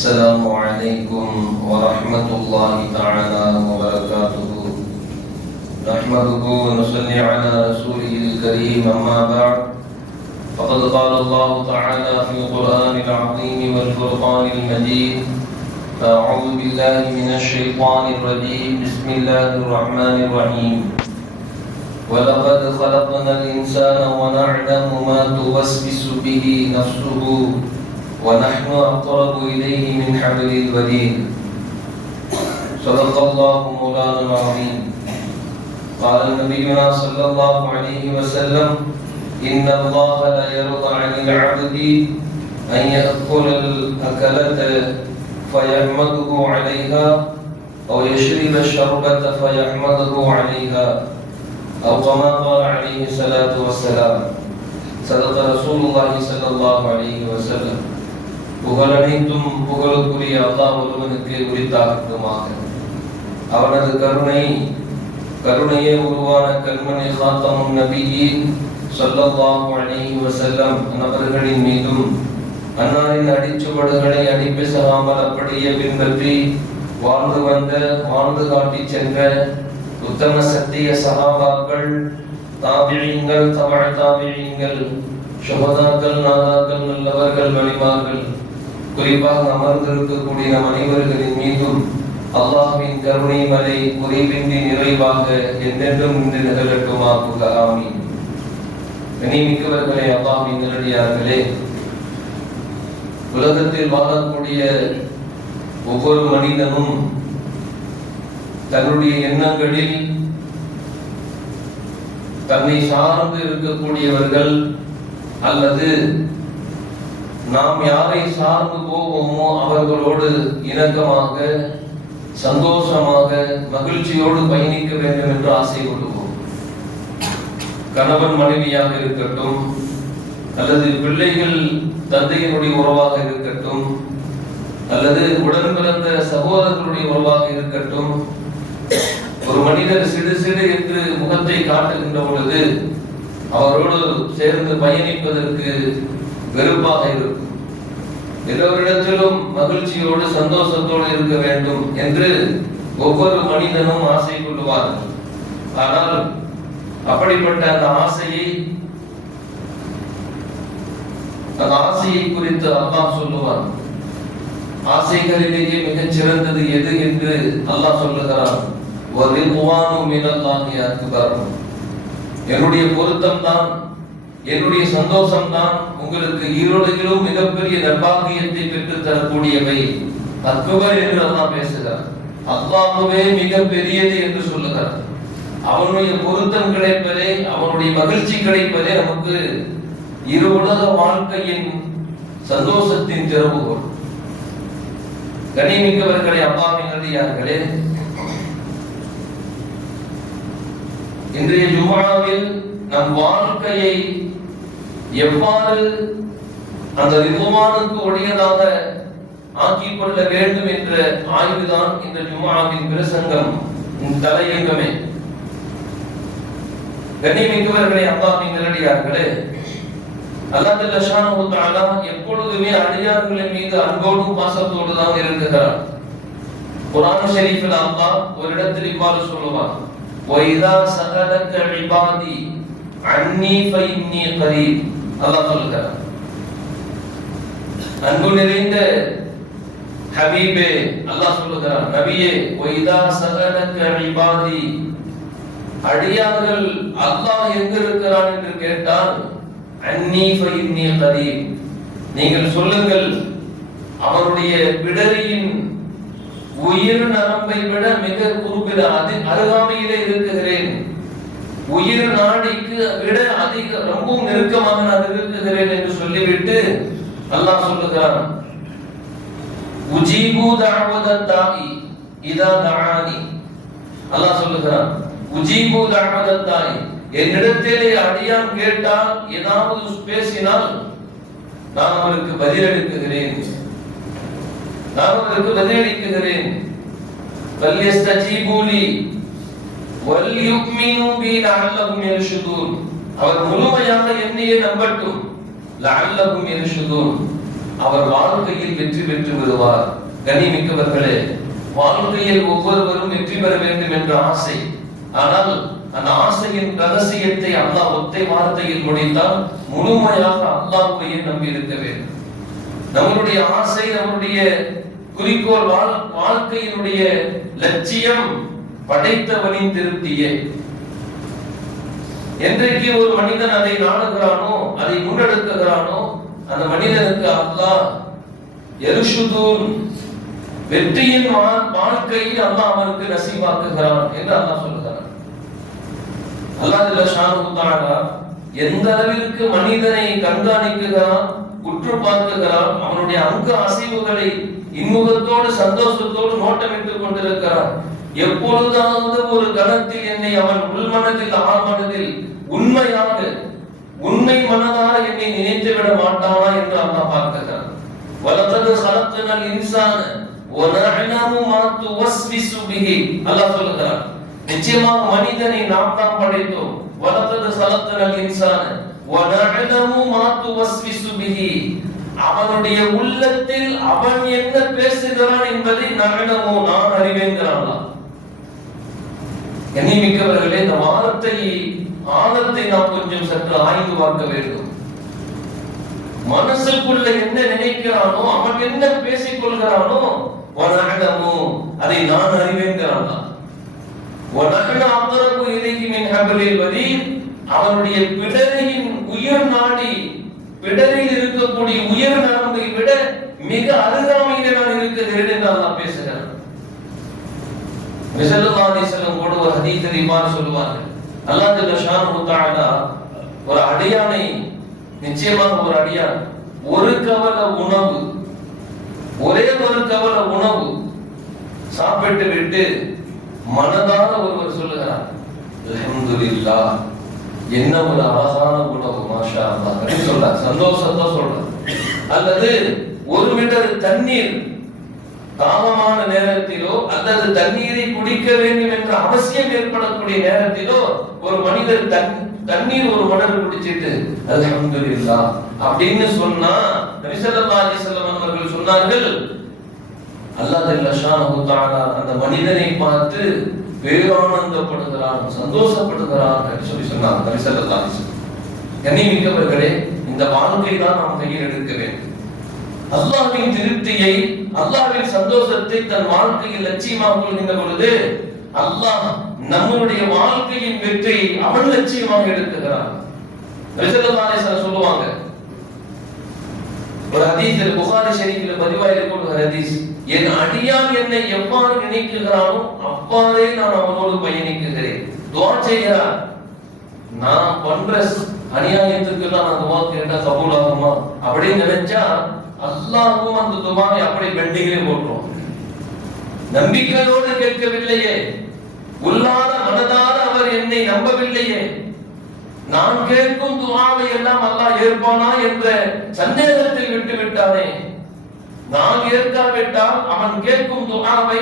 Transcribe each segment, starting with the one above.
السلام عليكم ورحمة الله تعالى وبركاته. نحمده ونصلي على رسوله الكريم، أما بعد فقد قال الله تعالى في القرآن العظيم والفرقان المجيد: أعوذ بالله من الشيطان الرجيم، بسم الله الرحمن الرحيم. ولقد خلقنا الإنسان ونعلم ما توسوس به نفسه ونحن أقرب إليه من حبل الوريد. صدق الله مولانا العظيم. قال نبينا صلى الله عليه وسلم: إن الله لا يرضى عن العبد أن يأكل الأكلة فيحمده عليها أو يشرب الشربة فيحمده عليها، أو كما قال عليه الصلاة والسلام. صدق رسول الله صلى الله عليه وسلم. புகழனைத்தும் புகழுக்குரிய அல்லாஹ் ஒருவனுக்கு உரித்தாகட்டுமாக. அவனது கருணையே உருவான கண்மணி காத்தமுன் நபியின் ஸல்லல்லாஹு அலைஹி வஸல்லம் அவர்களின் மீதும், அன்னாரின் அடிச்சுவடுகளை அடிப்பிசகாமல் அப்படியே பின்பற்றி வாழ்ந்து காட்டி சென்ற உத்தம சத்திய சஹாபாக்கள், தாபிஈன்கள், தபஅ தாபிஈன்கள், ஷுஹதாக்கள், நாதாக்கள், நல்லவர்கள், வலிமார்கள், குறிப்பாக அமர்ந்திருக்கக்கூடிய நம் அனைவர்களின் மீதும் அல்லாஹ்வின் கருணை மலை குறைவின்றி நிறைவாக என்றென்றும் நின்று நிகழட்டுமாக. ஆமீன். கண்ணியமிக்கவர்களே, அல்லாஹ்வின் நல்லடியார்களே, உலகத்தில் வாழக்கூடிய ஒவ்வொரு மனிதனும் தன்னுடைய எண்ணங்களில் தன்னை சார்ந்து இருக்கக்கூடியவர்கள் அல்லது நாம் யாரை சார்ந்து போவோமோ அவர்களோடு இணக்கமாக, சந்தோஷமாக, மகிழ்ச்சியோடு பயணிக்க வேண்டும் என்று ஆசை கொள்வோம். கணவன் மனைவியாக இருக்கட்டும், அல்லது பிள்ளைகள் தந்தையினுடைய உறவாக இருக்கட்டும், அல்லது உடன் பிறந்த சகோதரர்களுடைய உறவாக இருக்கட்டும், ஒரு மனிதர் சிடு என்று முகத்தை காட்டுகின்ற பொழுது அவரோடு சேர்ந்து பயணிப்பதற்கு வெறுப்பாக இருக்கும். எல்லோரிடத்திலும் மகிழ்ச்சியோடு சந்தோஷத்தோடு இருக்க வேண்டும் என்று ஒவ்வொரு மனிதனும் ஆசை கொள்வார்கள். ஆனால் அப்படிப்பட்ட அந்த ஆசையை குறித்து அல்லாஹ் சொல்லுவான். ஆசைகளிலேயே மிகச் சிறந்தது எது என்று அல்லாஹ் சொல்லுகிறான். என்னுடைய பொருத்தம் தான், என்னுடைய சந்தோஷம் தான் உங்களுக்கு ஈரோடுகளும் மிகப்பெரிய நற்பாகியத்தை பெற்று தரக்கூடியவை. அக்பர் என்று அல்லாஹ் பேசுகிறார். அல்லாஹ்வே மிக பெரியது என்று சொல்லுகிறார். அவனுடைய பொருத்தம் கிடைப்பதே, அவனுடைய மகிழ்ச்சி கிடைப்பதே நமக்கு இரு உலக வாழ்க்கையின் சந்தோஷத்தின் திறவுகோல். கண்ணியமிக்கவர்களே, அல்லாஹ்வின் நல்லடியார்களே, இன்றைய ஜும்ஆவில் நம் வாழ்க்கையை எவ்வாறு அந்த ரிதுவானுக்கு உடையதாக ஆக்கிக் கொள்ள வேண்டும் என்ற ஆய்வுதான் இந்த ஜும்ஆவின் பிரசங்கம், தலையங்கமே. கண்ணியமிக்கவர்களே, அல்லாஹ்வின் நல்லடியார்களே, அல்லாஹ் ஜல்ல ஷானஹு தஆலா எப்பொழுதுமே அடியார்களின் மீது அன்போடும் பாசத்தோடு தான் இருக்கிறார். குர்ஆன் ஷரீஃபில் அல்லாஹ் ஒரு இடத்தில் இவ்வாறு சொல்லுவார்: وَإِذَا سَأَلَكَ عِبَادِي عَنِّي فَإِنِّي قَرِيبٌ. அல்லாஹ் சொல்கிறார், அன்பு நிறைந்த ஹபீபே, அல்லாஹ் சொல்லுகிறார், நபியே, وَإِذَا سَأَلَكَ عِبَادِي, அடியார்கள் அல்லாஹ் எங்க இருக்கிறான் என்று கேட்டால், அன்னி ஃபஇன்னி கரீப், நீங்கள் சொல்லுங்கள், அவருடைய பிடரியின் உயிர் நரம்பை விட மிக குறுகிட அருகாமையிலே இருக்கிறேன், உயிர் நாடிக்கு விட அதிக ரொம்பவும் நெருக்கமாக நான் இருக்கிறேன் என்று சொல்லிவிட்டு அல்லாஹ் சொல்லுகிறான், உஜீபு தஅவதத் தாஇ இதா தஆனி. அல்லாஹ் சொல்லுகிறான், உஜீபு தஅவதத் தாஇ, என்னிடத்திலே அடியான் கேட்டால், ஏதாவது பேசினால் நான் அவருக்கு பதிலளிக்கிறேன். வல்யஸ்தஜீபூலி வல்யுக்மினு பி லஅல்லஹும் யர்ஷுதூன். அவர் முழுமையாக என்னையே நம்பட்டும். லஅல்லஹும் யர்ஷுதூன், அவர் வாழ்க்கையில் வெற்றி பெற்று விடுவார். கண்ணியமிக்கவர்களே, வாழ்க்கையில் ஒவ்வொருவரும் வெற்றி பெற வேண்டும் என்ற ஆசை. ஆனால் அந்த ஆசையின் ரகசியத்தை அல்லாஹ் ஒத்தை வார்த்தையில் முடித்தால் முழுமையாக அல்லாஹ்வையே நம்பி இருக்க வேண்டும். நம்முடைய ஆசை, நம்முடைய குறிக்கோள், வாழ்க்கையினுடைய லட்சியம் படைத்தவனின் திருப்தியே. என்றைக்கு ஒரு மனிதன் அதை நாடுகிறானோ, அதை முன்னெடுக்கிறானோ, அந்த மனிதனுக்கு அல்லாஹ் யர்ஷுதூன், வெற்றியின் வாழ்க்கையை அல்லாஹ் அவனுக்கு நசீபாக்குகிறான் என்று அல்லாஹ் சொல்லுகிறான். அல்லாஹ் ஜல்ல ஷானுஹு தஆலா எந்த அளவிற்கு மனிதனை கண்காணிக்கிறான், உற்று பார்க்கிறான், அவனுடைய அங்க அசைவுகளை இன்முகத்தோடு சந்தோஷத்தோடு நோட்டமிட்டுக் கொண்டிருக்கிறான். எப்பொழுதாவது ஒரு கணத்தில் என்னை அவன் உள்மனதில் ஆழ்மனதில் உண்மையாக உண்மை மனதார என்னை நினைத்து விட மாட்டானா என்று அல்லாஹ் பார்க்கிறான். வலகத் خلقنا الانسان ونعلم ما توسوس به. அல்லாஹ் சொல்கிறான், நிச்சயமாக மனிதனை நாம் தான் படைத்தோம். வலகத் خلقنا الانسان ونعلم ما توسوس به. அவனுடைய உள்ளத்தில் அவன் என்ன பேசுகிறான் என்பதை நஅலமு, நான் அறிவேங்கிறான். கண்ணியமிக்கவர்களே, இந்த ஆழத்தை நாம் கொஞ்சம் சற்று ஆய்ந்து பார்க்க வேண்டும். மனசுக்குள்ள என்ன நினைக்கிறானோ, அவன் என்ன பேசிக் கொள்கிறானோ, வனஅலமு, அதை நான் அறிவேங்கிறான். வனஹ்னு அக்ரபு இலைஹி மின் ஹப்லில் வரீத். அவனுடைய பிடரியின் உயிர் நாடி, பிடரில் இருக்கக்கூடிய உயிர் நரம்பை விட மிக அருகாமையிலே நான் இருக்கிறேன் என்று அல்லாஹ் பேசுகிறான். ஸல்லல்லாஹு அலைஹி வஸல்லம் கூட ஒரு ஹதீஸில் இவ்வாறு சொல்லுவார்கள், அல்லாஹ் ஜல்ல ஷானுஹு தஆலா ஒரு அடியானை, நிச்சயமாக ஒரு அடியான் ஒரு கவல உணவு, ஒரே ஒரு கவல உணவு சாப்பிட்டு விட்டு மனதார ஒருவர் சொல்லுகிறார், அல்ஹம்துலில்லாஹ், என்ன ஒரு அழகான உணவு, மாஷா அல்லாஹ் சொல்றார், சந்தோஷத்தை சொல்றார். அல்லது ஒரு லிட்டர் தண்ணீர் தாகமான நேரத்திலோ அல்லது தண்ணீரை குடிக்க வேண்டும் என்ற அவசியம் ஏற்படக்கூடிய நேரத்திலோ ஒரு மனிதர் தண்ணீர் ஒரு மடல் குடிச்சிட்டு அல்ஹம்துலில்லாஹ் அப்படின்னு சொன்னா, நபி ஸல்லல்லாஹு அலைஹி வஸல்லம் அவர்கள் சொன்னார்கள், அல்லாஹ் ஜல்ல ஷானுஹு தஆலா அந்த மனிதனை பார்த்து பேரானந்தப்படுகிறான், சந்தோஷப்படுகிறான் என்று சொல்லி சொன்னார் நபி ஸல்லல்லாஹு அலைஹி வஸல்லம். கண்ணியமிக்கவர்களே, இந்த வாழ்க்கை தான் நாம் கையில் எடுக்க வேண்டும். அல்லாஹ்வின் திருப்தியை, அல்லாஹ்வின் சந்தோஷத்தை தன் வாழ்க்கையில் லட்சியமாக கொள்கின்ற பொழுது அல்லாஹ் நம்முடைய வாழ்க்கையின் வெற்றியை அவன் லட்சியமாக எடுக்கிறான். நபி ஸல்லல்லாஹு அலைஹி வஸல்லம் சொல்லுவாங்க, ஒரு ஹதீஸில் புகாரி ஷரீஃபில் பதிவாயிருக்கும் ஹதீஸ், என் அடியான் என்னை எவ்வாறு நினைக்கிறானோ அவ்வாறே நான் அவனோடு பயணிக்கிறேன். துஆ செய்கிறான், நான் பண்ற அநியாயத்துக்கு நான் துஆ கேட்டா கபூல் ஆகுமா அப்படின்னு நினைச்சா அல்லாஹ்வும் அந்த துஆவை அப்படியே பெண்டிங்கிலே போட்டுரும். நம்பிக்கையோடு கேட்கவில்லையே, உள்ளார மனதார அவர் என்னை நம்பவில்லையே, நான் கேட்கும் துஆவை எல்லாம் அல்லாஹ் ஏற்பானா என்ற சந்தேகத்தில் விட்டு விட்டானே. நான் ஏற்காவிட்டால் அவன் கேட்கும் துஆவை,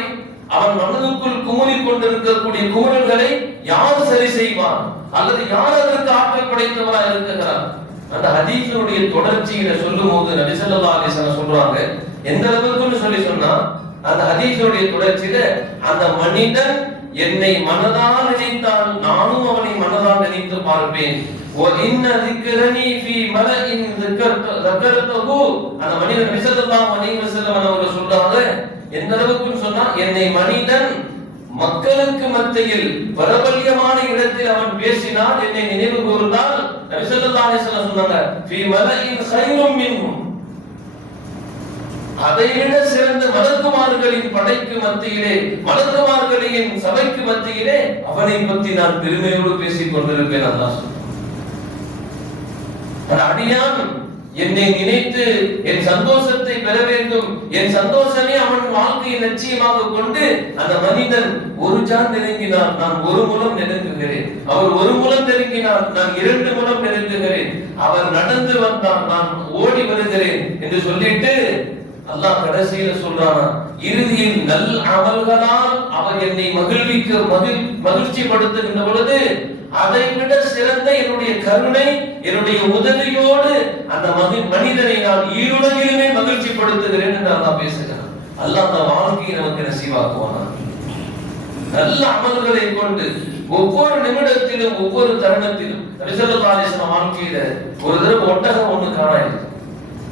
அவன் மனதுக்குள் குமுறிக் கொண்டிருக்கக்கூடிய குமுறல்களை யார் சரி செய்வான், அல்லது யார் அதற்கு ஆற்றல் படைத்தவராக இருக்கிறார்? அந்த ஹதீஸுடைய தொடர்ச்சியில சொல்லும்போது நபி ஸல்லல்லாஹு அலைஹி வஸல்லம் சொல்றாங்க, எந்த அளவுக்குன்னு சொல்லி சொன்னா, அந்த ஹதீஸுடைய தொடர்ச்சியில அந்த மனிதன் என்னை மனதால் நினைத்தால் நானும் அவனை மனதால் நினைத்து பார்ப்பேன். وَإِنَّ ذِكْرَنِي فِي مَلَئٍ ذَكَرْتُهُ. அந்த மனிதன் நபி ஸல்லல்லாஹு அலைஹி வஸல்லம் அவர்கள் சொல்றாங்க, எந்த அளவுக்குன்னு சொன்னா, என்னை மனிதன் மக்களுக்கு மத்தியில் பிரபல்யமான இடத்தில் அவன் பேசினால், என்னை நினைவு கூர்ந்தால், நபி ஸல்லல்லாஹு அலைஹி வஸல்லம் சொன்னாங்க, ஃபீ மலஇன் கைரும் மின்ஹும், அதைவிட சிறந்த மலக்குமார்களின் படைக்கு மத்தியிலே, மலக்குமார்களின் சபைக்கு மத்தியிலே அவனை பற்றி நான் பெருமையோடு பேசிக் கொண்டிருப்பேன். அல்லாஹ் சொல்றான், அடியான் என்னை நினைத்து என் சந்தோஷத்தை பெற வேண்டும், என் சந்தோஷமே அவன் வாழ்க்கையை லட்சியமாக கொண்டு அந்த மனிதன் ஒரு ஜான் நெருங்கினான், நான் ஒரு முலம் நெருங்குகிறேன், அவர் ஒரு முலம் நெருங்கினான், நான் 2 முலம் நெருங்குகிறேன், அவர் நடந்து வந்தால் நான் ஓடி வருகிறேன் என்று சொல்லிட்டு அல்லாஹ் கடைசியில சொல்றானா, இறுதியில் நல் அமல்களால் அவர் என்னை மகிழ்ச்சி படுத்துகின்ற பொழுது அதை விட சிறந்த என்னுடைய கருணை, என்னுடைய உதவியோடு அந்த மனிதனை நான் ஈருலகிலுமே மகிழ்ச்சி படுத்துகிறேன் என்று அல்லாஹ் பேசுகிறான். அல்லாஹ் அந்த வாழ்க்கையை நமக்கு நசீவாக்குவானா. நல்ல அமல்களை கொண்டு ஒவ்வொரு நிமிடத்திலும் ஒவ்வொரு தருணத்திலும் நபி ஸல்லல்லாஹு அலைஹி வஸல்லம் வாழ்க்கையில ஒரு தடவை ஒட்டகம் ஒண்ணு காணாயிடுச்சு.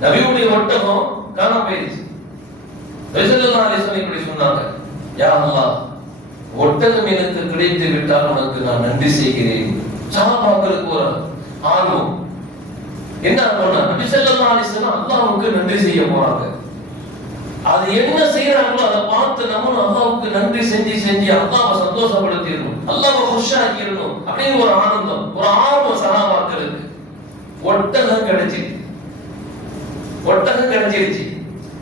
நபியுடைய ஒட்டகம் காணாம போயிடுச்சு. நபி ஸல்லல்லாஹு அலைஹி வஸல்லம் இப்படி சொன்னாங்க, யா அல்லாஹ், ஒட்டகம் எனக்கு கிடைத்து விட்டால் உனக்கு நான் நன்றி செய்கிறேன். சஹாபாக்களுக்கு ஒரு ஆர்வம். என்ன ஆர்வம்? நபி ஸல்லல்லாஹு அலைஹி வஸல்லம் அல்லாஹ்வுக்கு நன்றி செய்ய போறாங்க. அது என்ன செய்யறாங்களோ அதை பார்த்து நம்மளும் அல்லாஹ்வுக்கு நன்றி செஞ்சு அல்லாஹ்வை சந்தோஷப்படுத்திடணும், அல்லாஹ்வை குஷாக்கிடணும் அப்படின்னு ஒரு ஆனந்தம், ஒரு ஆர்வம் சஹாபாக்களுக்கு. ஒட்டகம் கிடைச்சிருச்சு.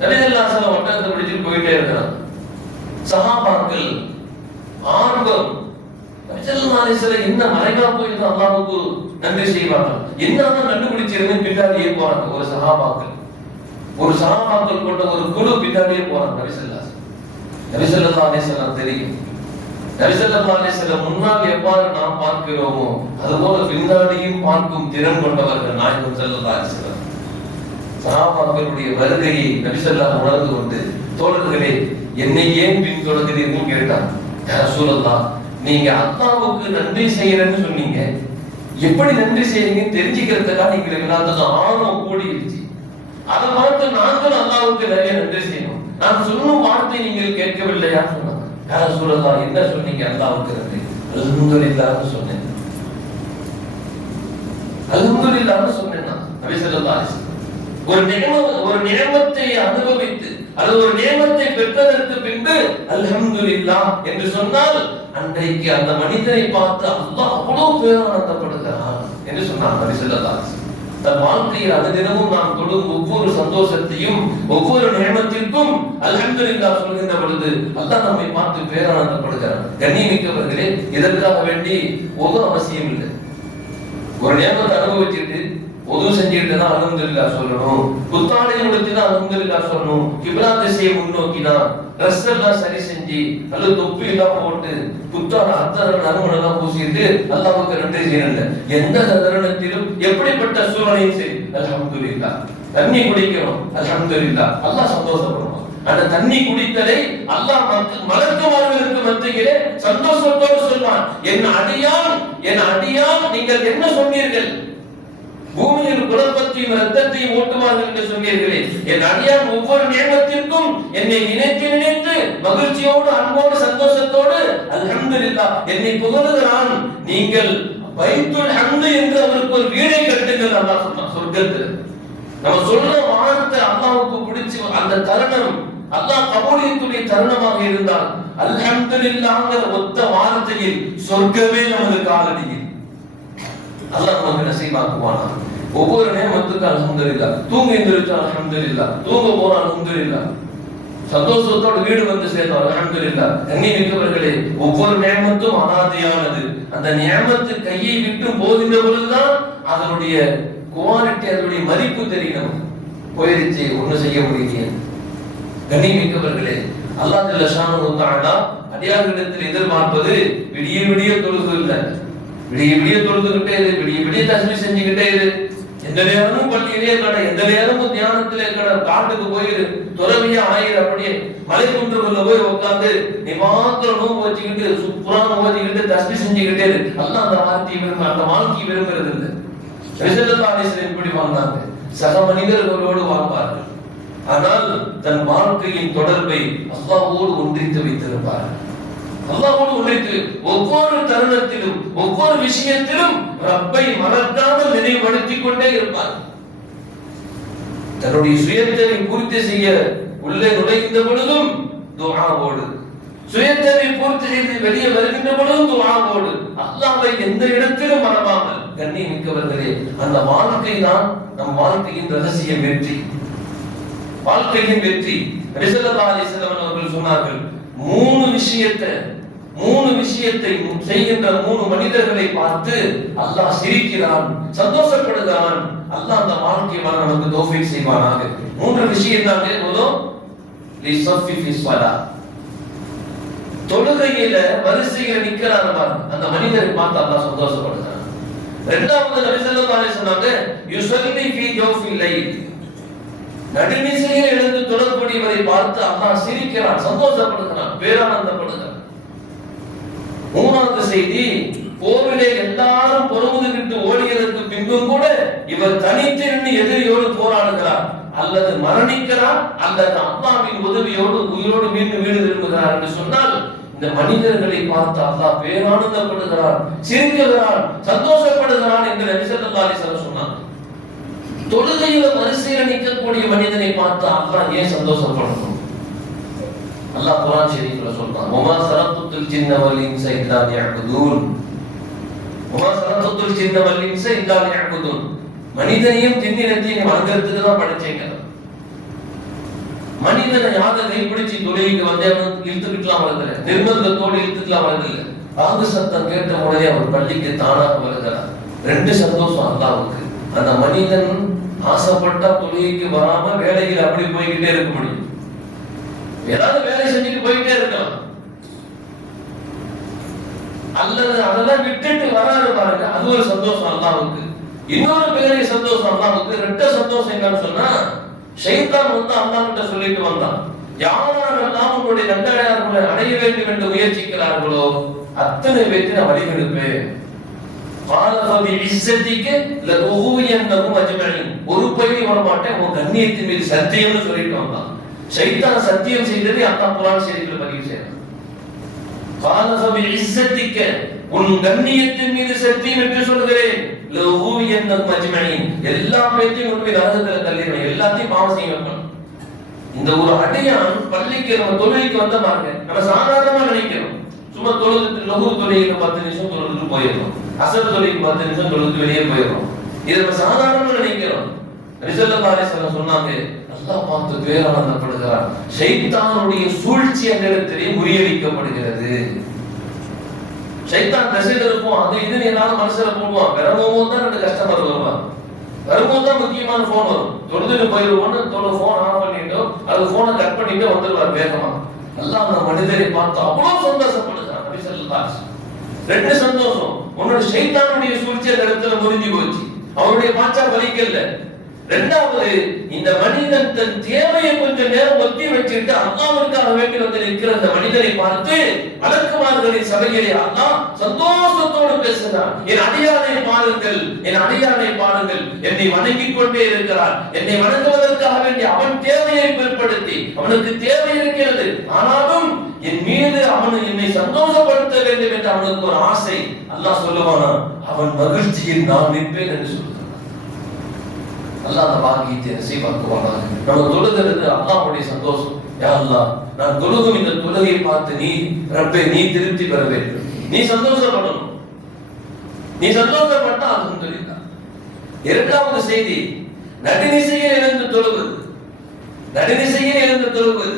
நபி ஸல்லல்லாஹு அலைஹி வஸல்லம் ஒட்டகத்தை பிடிச்சிட்டு போயிட்டே இருக்கிறாங்க. சஹாபாக்கள் ஆர்வம். நபி ஸல்லல்லாஹு அலைஹி வஸல்லம் என்ன மறைவா போய் அல்லாஹ்வுக்கு நன்றி செய்வாங்க, என்னதான் கண்டுபிடிச்சிருன்னு பின்னாடியே போறாங்க. ஒரு சஹாபாக்கள் கொண்ட ஒரு குழு பின்னாடியே போறாங்க. நபி ஸல்லல்லாஹு அலைஹி வஸல்லம் தெரியும். நபி ஸல்லல்லாஹு அலைஹி வஸல்லம் முன்னால் எவ்வாறு நாம் பார்க்கிறோமோ அதுபோல பின்னாடியும் பார்க்கும் திறன் கொண்டவர்கள் நாயகம் ஸல்லல்லாஹு அலைஹி வஸல்லம். சஹாபாக்களுடைய வருகையை நபி ஸல்லல்லாஹு உணர்ந்து கொண்டு, தோழர்களே என்னை ஏன் பின்தொடர்கிறீர்கள் கேட்டார். யா ரசூலல்லாஹ், நீங்க அல்லாஹ்வுக்கு நன்றி செய்யறேன்னு சொன்னீங்க, எப்படி நன்றி செய்யறீங்கன்னு தெரிஞ்சுக்கிறதுக்காக நீங்க எல்லாத்துக்கும் ஆர்வம் கூடிடுச்சு. அதை பார்த்து நாங்களும் அல்லாஹ்வுக்கு நிறைய நன்றி செய்யணும். நான் சொன்ன வார்த்தை நீங்கள் கேட்கவில்லையா சொன்னாங்க. யா ரசூலல்லாஹ், என்ன சொன்னீங்க? அல்லாஹ்வுக்கு நன்றி. அல்ஹம்துலில்லாஹ்னு சொன்னேன். அல்ஹம்துலில்லாஹ்னு சொன்னேன். நபி ஸல்லல்லாஹு அலைஹி வஸல்லம் ஒரு நியமத்தை அனுபவித்து அல்லது ஒரு நியமத்தை பெற்றதற்கு பின்பு அல்ஹம்துலில்லாஹ் என்று சொன்னால் அன்றைக்கு அந்த மனிதனை பார்த்து அல்லாஹ் அவ்வளவு பேரானந்தப்படுகிறான் என்று சொன்னார் நபி ஸல்லல்லாஹு அலைஹி வஸல்லம். தன் வாழ்க்கையில் அனுதினமும் நாம் தொடும் ஒவ்வொரு சந்தோஷத்தையும் ஒவ்வொரு நியமத்திற்கும் அல்ஹம்துலில்லாஹ் சொல்கின்ற பொழுது அல்லாஹ் நம்மை பார்த்து பேரானந்தப்படுகிறான். கண்ணியமிக்கவர்களே, இதற்காக வேண்டி ஒரு அவசியம் இல்லை. ஒரு நியமத்தை அனுபவிச்சுட்டு உது செஞ்சுட்டு தான் அல்ஹம்துலில்லாஹ் சொல்லணும், புத்தாடை உடுத்தி தான் அல்ஹம்துலில்லாஹ் சொல்லணும், கிப்லா திசையை முன்னோக்கி தான் ட்ரெஸ் எல்லாம் சரி செஞ்சு அல்லது தொப்பி எல்லாம் போட்டு புத்தாட அத்தனை நறுமணம் பூசிட்டு அல்லாஹ்வுக்கு நன்றி செய்யணும். எந்த தருணத்திலும் எப்படிப்பட்ட சூழ்நிலையும் சரி அல்ஹம்துலில்லாஹ். தண்ணி குடிக்கிறோம், அல்ஹம்துலில்லாஹ், அல்லாஹ் சந்தோஷப்படுவான். அந்த தண்ணி குடித்தலை அல்லாஹ் மலக்குமார்களுக்கு மத்தியிலே சந்தோஷத்தோடு சொல்வான், என் அடியான் நீங்கள் என்ன சொன்னீர்கள்? பூமியில் குழப்பத்தையும் ரத்தத்தையும் ஓட்டுவார்கள் என்று சொன்னீர்களே, என் அடியான் ஒவ்வொரு நியமத்திற்கும் என்னை நினைத்து மகிழ்ச்சியோடு அன்போடு சந்தோஷத்தோடு அல்ஹம்துலில்லாஹ் என்னை புகழுகிறான். நீங்கள் பைத்துல் ஹம்து என்று அவருக்கு ஒரு வீடை கட்டுங்கள் அல்லாஹ் சொன்னான் சொர்க்கத்தில். நம்ம சொல்ற வார்த்தை அல்லாஹ்வுக்கு பிடிச்சு அந்த தருணம் அல்லாஹ் கபூலியத்துடைய தருணமாக இருந்தால் அல்ஹம்துலில்லாஹ்ங்கிற ஒத்த வார்த்தையில் சொர்க்கமே நமது காலடியில். அல்லாஹ் நமக்கு நசீபாக்குவானா. ஒவ்வொரு நேமத்துக்கும் அல்ஹம்துலில்லாஹ். தூங்க எந்திரிச்சா அல்ஹம்துலில்லாஹ், தூங்க போறோம் அல்ஹம்துலில்லாஹ், சந்தோஷத்தோடு வீடு வந்து சேர்ந்தோம் அல்ஹம்துலில்லாஹ். கண்ணியமிக்கவர்களே, ஒவ்வொரு நேமத்தும் அனாதையானது. அந்த நேமத்து கையை விட்டு போகின்ற பொழுதுதான் அதனுடைய குவாலிட்டி, அதனுடைய மதிப்பு தெரியும். போயிருச்சு, ஒண்ணு செய்ய முடியல. கண்ணியமிக்கவர்களே, அல்லாஹ் ஜல்ல ஷானஹு வ தஆலா அடியார்களிடத்தில் எதிர்பார்ப்பது விடிய விடிய தொழுது இல்லை, விடிய தொழுதுகிட்டே இரு, விடிய தஸ்பீஹ் செஞ்சுக்கிட்டே இரு, எந்த நேரமும் பள்ளியிலே கடை, எந்த நேரமும் தியானத்திலே கடை, காட்டுக்கு போயிரு, துறவியா ஆயிரு, அப்படியே மலை குன்றுக்குள்ள போய் உட்கார்ந்து நீ மாத்திரம் நோம்பு வச்சுக்கிட்டு சுப்ரான ஓதிக்கிட்டு தஸ்பீஹ் செஞ்சுக்கிட்டே இரு. அல்லாஹ் அந்த வாழ்க்கையை விரும்புறது இல்லை. ஸல்லல்லாஹு அலைஹி வஸல்லம் இப்படி வாழ்ந்தாங்க. சக மனிதர்களோடு வாழ்வார்கள், ஆனால் தன் வாழ்க்கையின் தொடர்பை அல்லாஹ்வோடு ஒன்றித்து வைத்திருப்பார்கள். அல்லாஹ்வோடு ஒன்றித்து ஒவ்வொரு தருணத்திலும் ஒவ்வொரு விஷயத்திலும் ரப்பை மறக்காமல் நினைவுபடுத்திக் கொண்டே இருப்பார். தன்னுடைய சுயத்தை பூர்த்தி செய்ய உள்ளே நுழைகின்ற பொழுதும் துஆவோடு, சுயத்தை பூர்த்தி செய்து வெளியே வருகின்ற பொழுதும் துஆவோடு, அல்லாஹ்வை எந்த இடத்திலும் மறவாமல். கண்ணியமிக்கவர்களே, அந்த வாழ்க்கை தான் நம் வாழ்க்கையின் ரகசிய வெற்றி, வாழ்க்கையின் வெற்றி. நபி ஸல்லல்லாஹு அலைஹி வஸல்லம் அவர்கள் சொன்னார்கள், மூணு விஷயத்தை மூணு விஷயத்தை செய்கின்ற மூணு மனிதர்களை பார்த்து அல்லாஹ் சிரிக்கிறான், சந்தோஷப்படுகிறான். அல்லாஹ் அந்த வாழ்க்கை வாழ நமக்கு தௌஃபீக் செய்வானாக. மூன்று விஷயம் தான் போதும். தொழுகையில வரிசையில நிக்கிறார் பாருங்க, அந்த மனிதரை பார்த்து அல்லாஹ் சந்தோஷப்படுகிறான். இரண்டாவது நபி ஸல்லல்லாஹு அலைஹி வஸல்லம் யுஸல்லி ஃபீ ஜௌஃபில் லைல், நடுநிசையில் எழுந்து தொழக்கூடியவரை பார்த்து அல்லாஹ் சிரிக்கிறான், சந்தோஷப்படுகிறான், பேரானந்தப்படுகிறான். மூணாவது செய்தி, போரிலே எல்லாரும் பொறுமுதுகிட்டு ஓடியதற்கு பின்பும் கூட இவர் தனித்து நின்று எதிரியோடு போராடுகிறார், அல்லது மரணிக்கிறார், அல்லது அல்லாஹ்வின் உதவியோடு உயிரோடு மீண்டும் வீடு திரும்புகிறார் என்று சொன்னால், இந்த மனிதர்களை பார்த்து அல்லாஹ் பேரானந்தப்படுகிறான், சிரிக்கிறான், சந்தோஷப்படுகிறான் என்று நபி ஸல்லல்லாஹு அலைஹி வஸல்லம் சொன்னார். தொழுகையில வரிசையில் நிற்கக்கூடிய மனிதனை பார்த்து அல்லாஹ் ஏன் சந்தோஷப்படணும்? அல்லாஹ் குர்ஆன் ஷரீஃப்ல சொல்றான், வமா ஸலத்துல் ஜின்ன வல் இன்ஸ இல்லா லியஅபுதூன், வமா ஸலத்துல் ஜின்ன வல் இன்ஸ இல்லா லியஅபுதூன், மனிதனையும் ஜின்னினத்தையும் வணங்குறதுக்கு தான் படைச்சேங்க. மனிதனை யாத கைப்பிடிச்சு தொழுகைக்கு வந்து இழுத்துக்கிட்டுலாம் வரதில்லை, நிர்பந்தத்தோடு இழுத்துக்கலாம் வரதில்லை. ஆகு சத்தம் கேட்ட உடனே அவர் பள்ளிக்கு தானாக வருகிறார். ரெண்டு சந்தோஷம் அல்லாஹ்வுக்கு. அந்த மனிதன் ஆசைப்பட்டா தொழுகைக்கு வராம வேலையில் அப்படி போய்கிட்டே இருக்க முடியும், ஏதாவது வேலை செஞ்சுட்டு போயிட்டே இருக்கலாம். அல்லது அதெல்லாம் விட்டுட்டு வராது பாருங்க, அது ஒரு சந்தோஷம் அல்லாஹ்வுக்கு. இன்னொரு பெரிய சந்தோஷம் அல்லாஹ்வுக்கு. ரெட்ட சந்தோஷம் என்னன்னு சொன்னா, ஷைத்தான் வந்து அல்லாஹ் கிட்ட சொல்லிட்டு வந்தான், யாரெல்லாம் உங்களுடைய நன்மைகளை அடைய வேண்டும் என்று முயற்சிக்கிறார்களோ அத்தனை பேருக்கு நான் வழிகெடுப்பேன். ஒரு பகுதி வர மாட்டேன், உன் கண்ணியத்தின் மீது சத்தியம்னு சொல்லிட்டு வந்தான். ஷைத்தான் சத்தியம் செய்ததை அல்லாஹ் குர்ஆன் ஷரீஃபில் பதிவு செய்றான். உன் கண்ணியத்தின் மீது சத்தியம் என்று சொல்கிறேன், எல்லா பேத்தையும் கொண்டு போய் நரகத்துல தள்ளிடுவேன், எல்லாத்தையும் பாவம் செய்ய வைப்பேன். இந்த ஒரு அடையான் பள்ளிக்கு நம்ம தொழுகைக்கு வந்த பாருங்க, நம்ம சாதாரணமா நினைக்கிறோம், சும்மா தொழுது லகு தொழுகைக்கு 10 நிமிஷம் தொழுதுட்டு போயிடுறோம், அசர் தொழுகைக்கு 10 நிமிஷம் தொழுது வெளியே போயிடுறோம். இதை நம்ம சாதாரணமா நினைக்கிறோம். நபி ஸல்லல்லாஹு அலைஹி வஸல்லம் சொன்னாங்க, அல்லாஹ் பார்த்து பேரானந்தப்படுகிறார், ஷைத்தானுடைய சூழ்ச்சி அந்த இடத்திலே முறியடிக்கப்படுகிறது. ஷைத்தான் மெசேஜ் இருக்கும், அது இதுன்னு ஏதாவது மனசுல போடுவான், வரும்போது தான் ரெண்டு கஸ்டமர் வருவான், வரும்போது தான் முக்கியமான போன் வரும், தொழுதுட்டு போயிடுவோம்னு போன் ஆன் பண்ணிட்டோ அது போனை கட் பண்ணிட்டு வந்துடுவார் வேகமா. அல்லாஹ் அந்த மனிதரை பார்த்து அவ்வளவு சந்தோஷப்படுகிறான். நபி ஸல்லல்லாஹு அலைஹி வஸல்லம் ரெண்டு சந்தோஷம், உன்னோட ஷைத்தானுடைய சூழ்ச்சி அந்த இடத்துல முறிஞ்சு போச்சு, அவருடைய பாச்சா பலிக்கல. இரண்டாவது, இந்த மனிதன் தன் தேவையை கொஞ்சம் நேரம் ஒத்தி வச்சுட்டு அல்லாஹ்வுக்காக வேண்டி வந்து நிற்கிற அந்த மனிதனை பார்த்து மலக்குமார்களின் சபையிலே அல்லாஹ் சந்தோஷத்தோடு பேசுகிறான், என் அடியானை பாருங்கள், என் அடியானை பாருங்கள், என்னை வணங்கிக் கொண்டே இருக்கிறான், என்னை வணங்குவதற்காக வேண்டி அவன் தேவையை ஏற்படுத்தி, அவனுக்கு தேவை இருக்கிறது, ஆனாலும் என் மீது அவன் என்னை சந்தோஷப்படுத்த வேண்டும் என்று அவனுக்கு ஒரு ஆசை. அல்லாஹ் சொல்லுவானா, அவன் மகிழ்ச்சியில் நான் நிற்பேன் என்று சொல்லுவான். அல்லாஹ் அந்த பாக்கியத்தை நசீபாக்குவானாக. நம்ம தொழுகிறது அல்லாஹ்வுடைய சந்தோஷம். யா அல்லாஹ், நான் தொழுகும் இந்த தொழுகையை பார்த்து நீ ரப்பே நீ திருப்தி பெற வேண்டும், நீ சந்தோஷப்படணும், நீ சந்தோஷப்பட்டா அல்ஹம்துலில்லாஹ். இரண்டாவது செய்தி, நடுநிசையில் எழுந்து தொழுவது. நடுநிசையில் எழுந்து தொழுவது.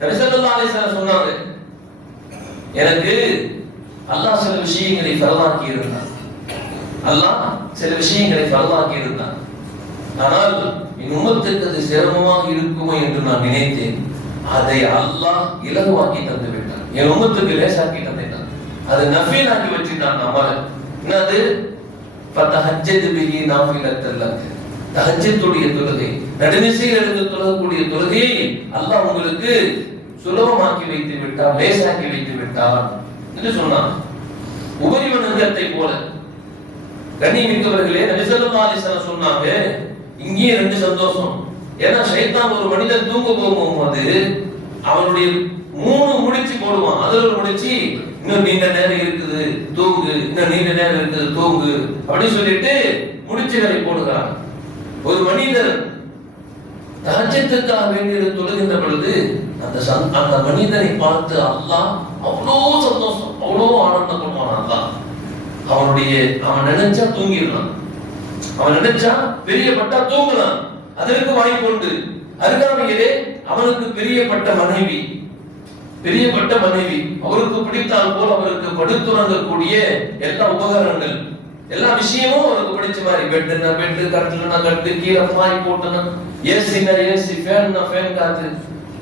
நபி ஸல்லல்லாஹு அலைஹி வஸல்லம் சொன்னாங்க, எனக்கு அல்லாஹ் சில விஷயங்களை ஃபர்லாக்கி இருந்தான், அல்லாஹ் சில விஷயங்களை ஃபர்லாக்கி இருந்தான், ஆனால் என் உம்மத்துக்கு அது சிரமமாக இருக்குமோ என்று நான் நினைத்தேன், அதை அல்லாஹ் இலகுவாக்கி தந்து விட்டான், என் உம்மத்துக்கு லேசாக்கி தந்துட்டான், அதை நஃபீலாக்கி வச்சிட்டான். அமல் என்னது? ஃபதஹஜ்ஜத் பிஹி நாஃபிலத்தல் லக், தஹஜ்ஜுடைய தொழுகை, நடுநிசையில் எழுந்து தொழக்கூடிய தொழுகையை அல்லாஹ் உங்களுக்கு சுலபமாக்கி வைத்து விட்டான், லேசாக்கி வைத்து விட்டான் என்று சொன்னான். உபரி வணக்கத்தை போல கண்ணியமிக்கவர்களே, நபி ஸல்லல்லாஹு அலைஹி வஸல்லம் சொன்னாங்க, இங்கே ரெண்டு சந்தோஷம். ஏன்னா ஷைத்தான் ஒரு மனிதன் தூங்க போகும்போது அவனுடைய 3 முடிச்சு போடுவான், அதுல ஒரு முடிச்சு இன்னும் நீண்ட நேரம் இருக்குது தூங்கு, இன்னும் நீண்ட நேரம் இருக்குது தூங்கு அப்படி சொல்லிட்டு முடிச்சுகளை போடுகிறான். ஒரு மனிதர் தஹஜ்ஜுக்காக வேண்டி தொழுகின்ற பொழுது அந்த மனிதனை பார்த்து அல்லாஹ் அவ்வளோ சந்தோஷம், அவ்வளோ ஆனந்தப்படுவான். அல்லாஹ் அவன் நினைச்சா தூங்கிடலாம், அவன் நினைச்சா பிரியப்பட்டா தூங்கலாம், அதற்கு வாய்ப்புண்டு. அருகாமையிலே அவனுக்கு பிரியப்பட்ட மனைவி, பிரியப்பட்ட மனைவி, அவருக்கு பிடித்தால் போல் அவருக்கு படுத்துறங்கக்கூடிய எல்லா உபகரணங்கள், எல்லா விஷயமும் அவருக்கு பிடிச்ச மாதிரி, பெட்டுனா பெட்டு, கட்டில்னா கட்டு, கீழே பாய் போட்டுனா ஏசினா ஏசி, ஃபேன்னா ஃபேன் காத்து,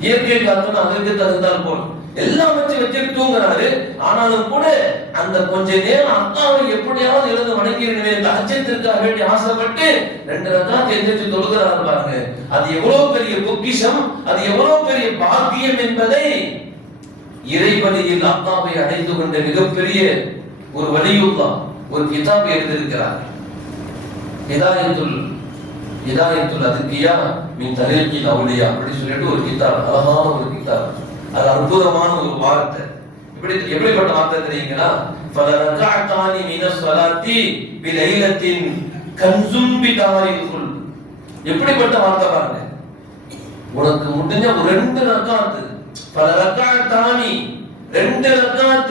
இயற்கை காத்துனா அதுக்கு தகுந்தால் போல் எல்லாம் வச்சுட்டு தூங்குறாரு. ஆனாலும் கூட அந்த கொஞ்ச நேரம் அல்லாவை எப்படியாவது எழுந்து வணங்கிடுவே தஹஜ்ஜுக்காக வேண்டி ஆசைப்பட்டு 2 ரக்காத் எந்திரிச்சு தொழுகிறாரு பாருங்க. அது எவ்வளவு பெரிய பொக்கிஷம், அது எவ்வளவு பெரிய பாக்கியம் என்பதை இறைவழியில் அல்லாவை அடைந்து கொண்ட மிகப்பெரிய ஒரு வலியுல்லாஹ் ஒரு கிதாப் எழுதியிருக்கிறார். ஹிதாயத்துல் அதுகியா மின் தரீகில் அவுலியா அப்படி சொல்லிட்டு ஒரு கிதாப், அழகான ஒரு கிதாப். அது அற்புதமான ஒரு வார்த்தை. எப்படிப்பட்ட வார்த்தை தெரியுங்களா? ஃபலரகஅதானி மினஸ் ஸலாத்தி பிலைலத்தின் கன்ஸும் பிதாரில் குல். எப்படிப்பட்ட வார்த்தை பாருங்க. உனக்கு முடிஞ்ச ஒரு 2 ரக்காத், ஃபலரகஅதானி 2 ரக்காத்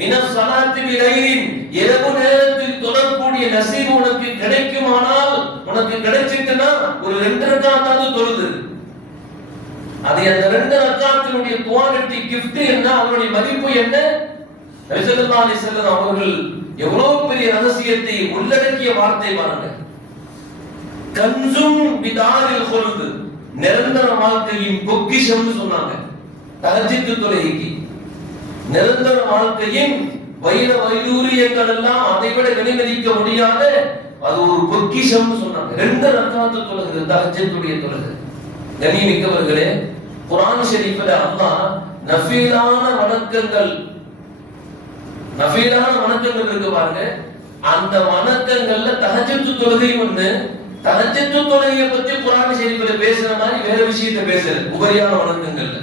மினஸ் ஸலாத்தி பிலைலின், இரவு நேரத்தில் தொழக்கூடிய நசீப் உனக்கு கிடைக்குமானால், உனக்கு கிடைச்சிட்டுனா ஒரு 2 ரக்காத்தாவது தொழுது. அது அந்த 2 ரக்காத்தினுடைய குவாலிட்டி, கிஃப்ட் என்ன, அதனுடைய மதிப்பு என்ன? நபி ஸல்லல்லாஹு அலைஹி வஸல்லம் அவர்கள் எவ்வளவு பெரிய ரகசியத்தை உள்ளடக்கிய வார்த்தை பாருங்க. கன்ஸும் பிதாரில் குல்த், நிரந்தர வாழ்க்கையின் பொக்கிஷம்னு சொன்னாங்க. தஹஜ்ஜுத் தொழுகைக்கு நிரந்தர வாழ்க்கையின் வைடூரியங்கள் எல்லாம் அதை விட வெளிமதிக்க முடியாத அது ஒரு பொக்கிஷம்னு சொன்னாங்க. 2 ரக்காத் தொழுகை தஹஜ்ஜுடைய தொழுகை. கண்ணியமிக்கவர்களே, குர்ஆன் ஷரீஃபில் அல்லாஹ் நஃபீலான வணக்கங்கள் இருக்கு பாருங்க. அந்த வணக்கங்கள்ல தஹஜ்ஜுத் தொழுகை ஒண்ணு. தஹஜ்ஜுத் தொழுகையை பத்தி குர்ஆன் ஷரீஃபில் பேசுற மாதிரி வேற விஷயத்தை பேசுறது உபரியான வணக்கங்கள்ல.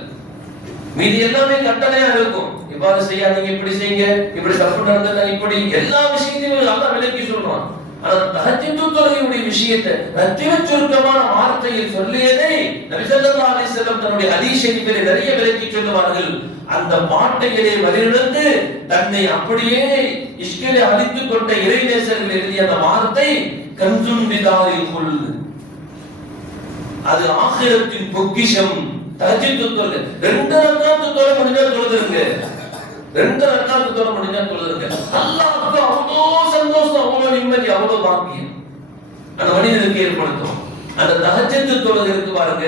மீதி எல்லாமே கட்டளையா இருக்கும். இவ்வாறு செய்யாதீங்க, இப்படி செய்யுங்க, இப்படி தப்பு நடந்தா இப்படி, எல்லா விஷயத்தையும் அல்லாஹ் விளக்கி சொல்றான். ஆனா தஹஜ்ஜுத் தொழுகையுடைய விஷயத்தை ரத்திவச் சுருக்கமான வார்த்தையில் சொல்லியதை நபி ஸல்லல்லாஹு அலைஹி வஸல்லம் தன்னுடைய ஹதீஸ் ஷரீஃபிலே நிறைய விளக்கி சொல்லுவார்கள். அந்த பாட்டையிலே வரியிழந்து தன்னை அப்படியே இஷ்கிலே அழித்துக் கொண்ட இறைநேசர்கள் எழுதிய அந்த வார்த்தை கன்ஸும் பிதாரில் குல்த், அது ஆகிரத்தின் பொக்கிஷம். தஹஜ்ஜுத் தொழுகை 2 ரக்காத் தொழ முடிஞ்சா தொழுதுங்க, 2 ரக்காத் தொழ முடிஞ்சா தொழுதுங்க. அல்லாஹ்வுக்கு அவ்வளோ சந்தோஷம், அவ்வளோ நிம்மதி, அவ்வளோ பாக்கியம் அந்த மனிதனுக்கு ஏற்படுத்தும். அந்த தஹஜ்ஜுத் தொழுகை இருக்கு பாருங்க.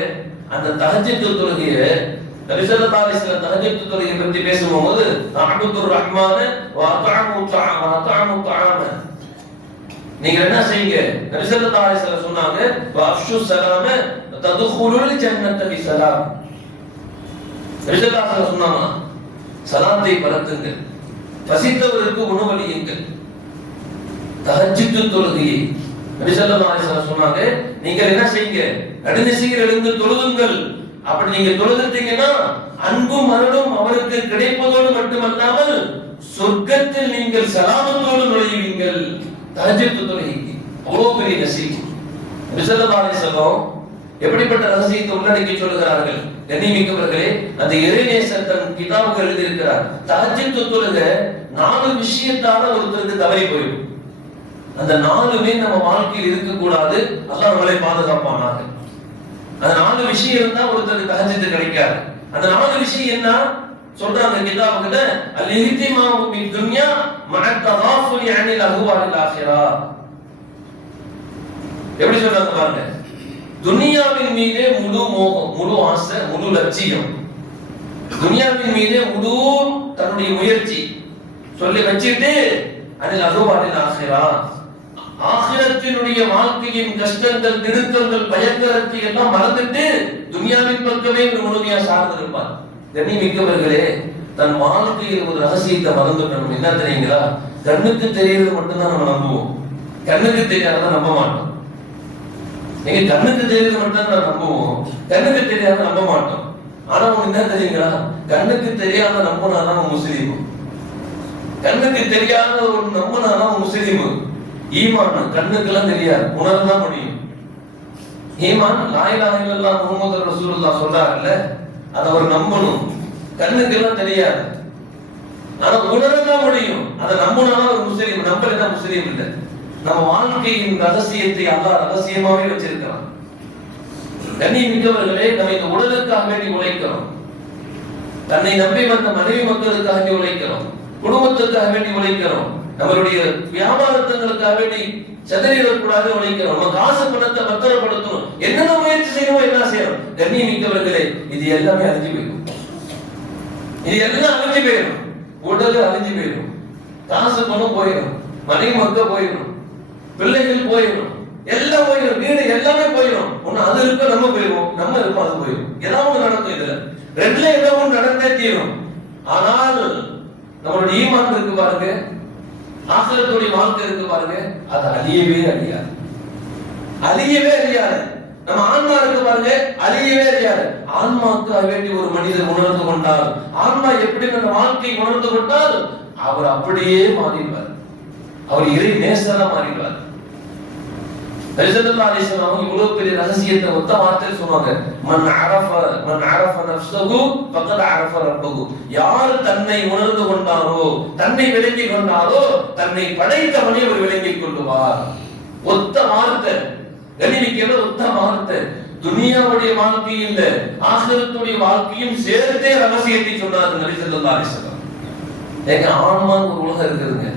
அந்த தஹஜ்ஜுத் தொழுகையை நபி ஸல்லல்லாஹு அலைஹி வஸல்லம் தஹஜ்ஜுத் தொழுகையை பத்தி பேசும்போது அஅபுதுர் ரஹ்மான வ அத்அமு தஆம, நீங்க என்ன செய்யுங்க, நபி ஸல்லல்லாஹு அலைஹி வஸல்லம் சொன்னாங்க வ அஃஷு ஸலாம ததுகுலுல் ஜன்னத பிஸலாம். நபி ஸல்லல்லாஹு அலைஹி வஸல்லம் சொன்னாங்க சலாத்தை பரத்துங்கள், பசித்தவருக்கு உணவளியுங்கள். தஹஜ்ஜுத் தொழுகையை நபி ஸல்லல்லாஹு அலைஹி வஸல்லம் சொன்னாங்க, நீங்கள் என்ன செய்யுங்க, நடுநிசையில் எழுந்து தொழுதுங்கள். அப்படி நீங்க தொழுதுட்டீங்கன்னா அன்பும் அருளும் அவருக்கு கிடைப்பதோடு மட்டுமல்லாமல் சொர்க்கத்தில் நீங்கள் சலாமத்தோடு நுழைவீங்கள். தஹஜ்ஜுத் தொழுகைக்கு அவ்வளவு பெரிய நசீப். நபி ஸல்லல்லாஹு அலைஹி வஸல்லம் எப்படிப்பட்ட ரகசியத்தை உள்ளடக்கி சொல்லுகிறார்கள். கண்ணியமிக்கவர்களே, அந்த இறைநேசர் தன் கிதாபுக்கு எழுதியிருக்கிறார். தஹஜ்ஜுத் தொழுகை 4 விஷயத்தால ஒருத்தருக்கு தவறி போயிடும். அந்த 4மே நம்ம வாழ்க்கையில் இருக்கக்கூடாது. அல்லாஹ் நம்மளை பாதுகாப்பானாக. அந்த 4 விஷயம் இருந்தா ஒருத்தருக்கு தஹஜ்ஜுத் கிடைக்காது. அந்த 4 விஷயம் என்ன சொல்றாங்க கிதாபுல? அல் இஹ்திமாமு பித் துன்யா மஅ தகாஃபுலி அனில் அஹ்வாலில் ஆখিরা. எப்படி சொல்றாங்க பாருங்க. துனியாவின் மீதே முழு மோகம், முழு ஆசை, முழு லட்சியம், துனியாவின் மீதே முழு தன்னுடைய முயற்சி சொல்லி வச்சிட்டு அனில் அஹ்வாலில் ஆখিরা, ஆகிரத்தினுடைய வாழ்க்கையின் கஷ்டங்கள், திடுக்கங்கள், பயங்கரத்தை எல்லாம் மறந்துட்டு துனியாவின் பக்கமே முழுமையா சார்ந்திருப்பார். கண்ணியமிக்கவர்களே, தன் வாழ்க்கையில் ஒரு ரகசியத்தை மறந்துட்டோம். என்ன தெரியுங்களா? கண்ணுக்கு தெரியறது மட்டும்தான் நம்ம நம்புவோம், கண்ணுக்கு தெரியாத நம்ப மாட்டோம். நீங்க கண்ணுக்கு தெரியறது மட்டும் தான் நம்புவோம், கண்ணுக்கு தெரியாத நம்ப மாட்டோம். ஆனா உங்களுக்கு என்ன தெரியுங்களா? கண்ணுக்கு தெரியாத நம்பினாதான் முஸ்லீம், கண்ணுக்கு தெரியாத ஒரு நம்பினாதான் முஸ்லீம். ஈமான் கண்ணுக்கெல்லாம் தெரியாது, உணரதான் முடியும். ஈமான் லா இலாஹ இல்லல்லாஹ் முஹம்மது ரசூலுல்லாஹ் சொல்றாங்கல்ல, அதை அவர் நம்பணும். கண்ணுக்கெல்லாம் தெரியாது, ஆனா உணரதான் முடியும். அதை நம்பினாதான் ஒரு முஸ்லீம், நம்பலைன்னா முஸ்லீம் இல்லை. நம்ம வாழ்க்கையின் ரகசியத்தை அல்லாஹ் ரகசியமாவே வச்சிருக்கிறான். கண்ணியமிக்கவர்களே, நம்ம இந்த உடலுக்காக வேண்டி உழைக்கிறோம். தன்னை நம்பி வந்த மனைவி மக்களுக்காக உழைக்கிறோம், குடும்பத்துக்காக வேண்டி உழைக்கிறோம், நம்மளுடைய வியாபாரத்துங்களுக்காக வேண்டி செதறிடக்கூடாது உழைக்கிறோம், நம்ம காசு பணத்தை பத்திரப்படுத்தணும், என்னென்ன முயற்சி செய்யணும், என்ன செய்யணும். கண்ணியமிக்கவர்களே, இது எல்லாமே அழிஞ்சு போயிடும். இது எல்லாம் அழிஞ்சு போயிடும். உடல் அழிஞ்சு போயிடும், காசு பணம் போயிடும், மனைவி மக்கள் போயிடும், பிள்ளைகள் போயிடும், எல்லாம் போயிடும், வீடு எல்லாமே போயிடும். ஒண்ணு அது இருக்க நம்ம போயிடுவோம், நம்ம இருப்போம் அது போயிடும். ஏதாவது நடக்கும். இதுல ரெண்டுல ஏதோ ஒன்று நடந்தே தீரும். ஆனால் நம்மளுடைய ஈமான் இருக்கு பாருங்க, ஆகிரத்துடைய வாழ்க்கை இருக்கு பாருங்க, அது அழியவே அழியாது, அழியவே அழியாது. நம்ம ஆன்மா இருக்கு பாருங்க, அழியவே அழியாது. ஆன்மாவுக்கு வேண்டி ஒரு மனிதர் உணர்ந்து கொண்டால், ஆன்மா எப்படி நம்ம வாழ்க்கை உணர்ந்து கொண்டால் அவர் அப்படியே மாறிடுவார், அவர் இறை நேசரா மாறிடுவார். இவ்வளவு பெரிய ரகசியத்தை ஒத்த வார்த்தையில் சொன்னாங்க. யார் தன்னை உணர்ந்து கொண்டாரோ, தன்னை விளங்கி கொண்டாரோ, தன்னை படைத்தவனை அவர் விளங்கிக் கொள்ளுவார். ஒத்த வார்த்தை, கணிவிக்கிற ஒத்த வார்த்தை. துனியாவுடைய வாழ்க்கை இல்ல, ஆகிரத்துடைய வாழ்க்கையும் சேர்த்தே ரகசியத்தை சொன்னார் நபி ஸல்லல்லாஹு அலைஹி வஸல்லம். ஏங்க, ஆன்மாங்க ஒரு உலகம் இருக்குதுங்க,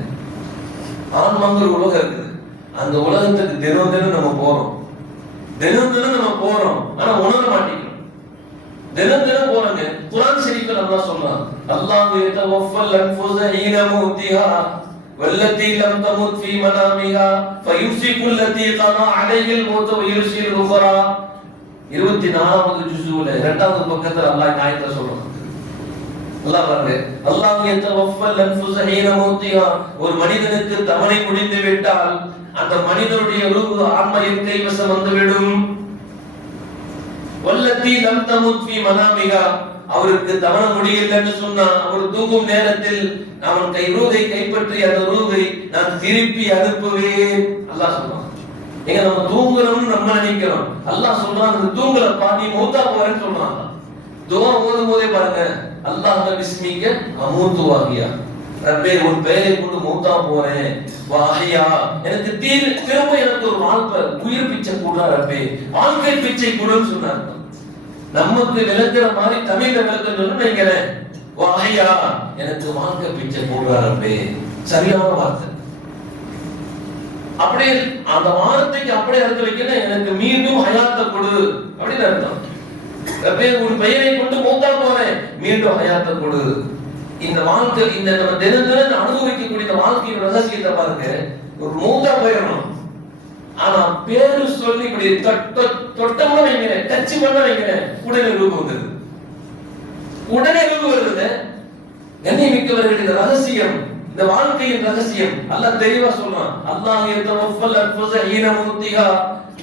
ஆன்மாங்க ஒரு உலகம் இருக்குது. அந்த உலகத்துக்கு தினம் தினம் நம்ம போறோம், தினம் தினம் நம்ம போறோம், ஆனா உணர மாட்டேங்கிறோம். தினம் தினம் போறோங்க. குர்ஆன் ஷரீஃப்ல அல்லாஹ் சொல்றான், அல்லாஹ் யதவஃபல் அன்ஃபுஸ ஹீன மௌத்திஹா வல்லதி லம் தமுத் ஃபீ மனாமிஹா ஃபயும்சிகு அல்லதி கதா அலைஹில் மௌத் வ யுர்சில் உஃபரா. 24வது ஜுஸூல 2வது பக்கத்துல அல்லாஹ் ஆயத்தை சொல்றான். அல்லாஹ் பாருங்க, அல்லாஹ் யதவஃபல் அன்ஃபுஸ ஹீன மௌத்திஹா, ஒரு மனிதனுக்கு தவணை முடிந்து விட்டால் அந்த மனிதனுடைய ரூஹ் ஆன்மையின் கைவசம் வந்துவிடும். வல்லதி லம் தமுத் ஃபீ மனாமிஹா, அவருக்கு தவணை முடியலன்னு சொன்னா அவர் தூங்கும் நேரத்தில் அவன் ரூஹை கைப்பற்றி அந்த ரூஹை நான் திருப்பி அனுப்புவேன். அல்லாஹ் சொல்றான். எங்க நம்ம தூங்குறோம்னு நம்ம நினைக்கிறோம், அல்லாஹ் சொல்றான் அந்த தூங்கலப்பா, நீ மௌத்தா போறேன்னு சொல்றான். துஆ ஓதும் போதே பாருங்க, அல்லாஹ் பிஸ்மிக அமூது வாஹியா, ரப்பே உன் பெயரை கொண்டு மௌத்தா போறேன், வாஹியா எனக்கு திரும்ப எனக்கு ஒரு வாழ்க்கை உயிர் பிச்சை கூட ரப்பே, வாழ்க்கை பிச்சை கூடன்னு சொன்னார். நமக்கு விளக்குற மாதிரி தமிழ்ல விளக்கணும்னு நினைக்கிறேன், வாஹியா எனக்கு வாழ்க்கை பிச்சை கூட ரப்பே, சரியான வார்த்தை. அப்படியே அந்த வார்த்தைக்கு அப்படியே அர்த்தம் வைக்கணும், எனக்கு மீண்டும் ஹயாத்தை கொடு அப்படின்னு அர்த்தம். ரப்பே உன் பெயரை கொண்டு மௌத்தா போறேன், மீண்டும் ஹயாத்தை கொடு. இந்த வாழ்க்கை, இந்த நம்ம தினம் தினம் அனுபவிக்கக்கூடிய இந்த வாழ்க்கையின் ரகசியத்தை பாருங்க. ஒரு மௌத்தா போயிடணும், ஆனா பேரு சொல்லி இப்படி தொட்டம்னா வைக்கிறேன், டச் பண்ண வைக்கிறேன், உடனே ரூபம் வந்தது, உடனே ரூபம் வருது. கண்ணியமிக்கவர்கள், இந்த ரகசியம், இந்த வாழ்க்கையின் ரகசியம் அல்லாஹ் தெளிவா சொல்றான். அல்லாஹ் யதவஃபல் அன்ஃபுஸ ஹீன மௌத்திஹா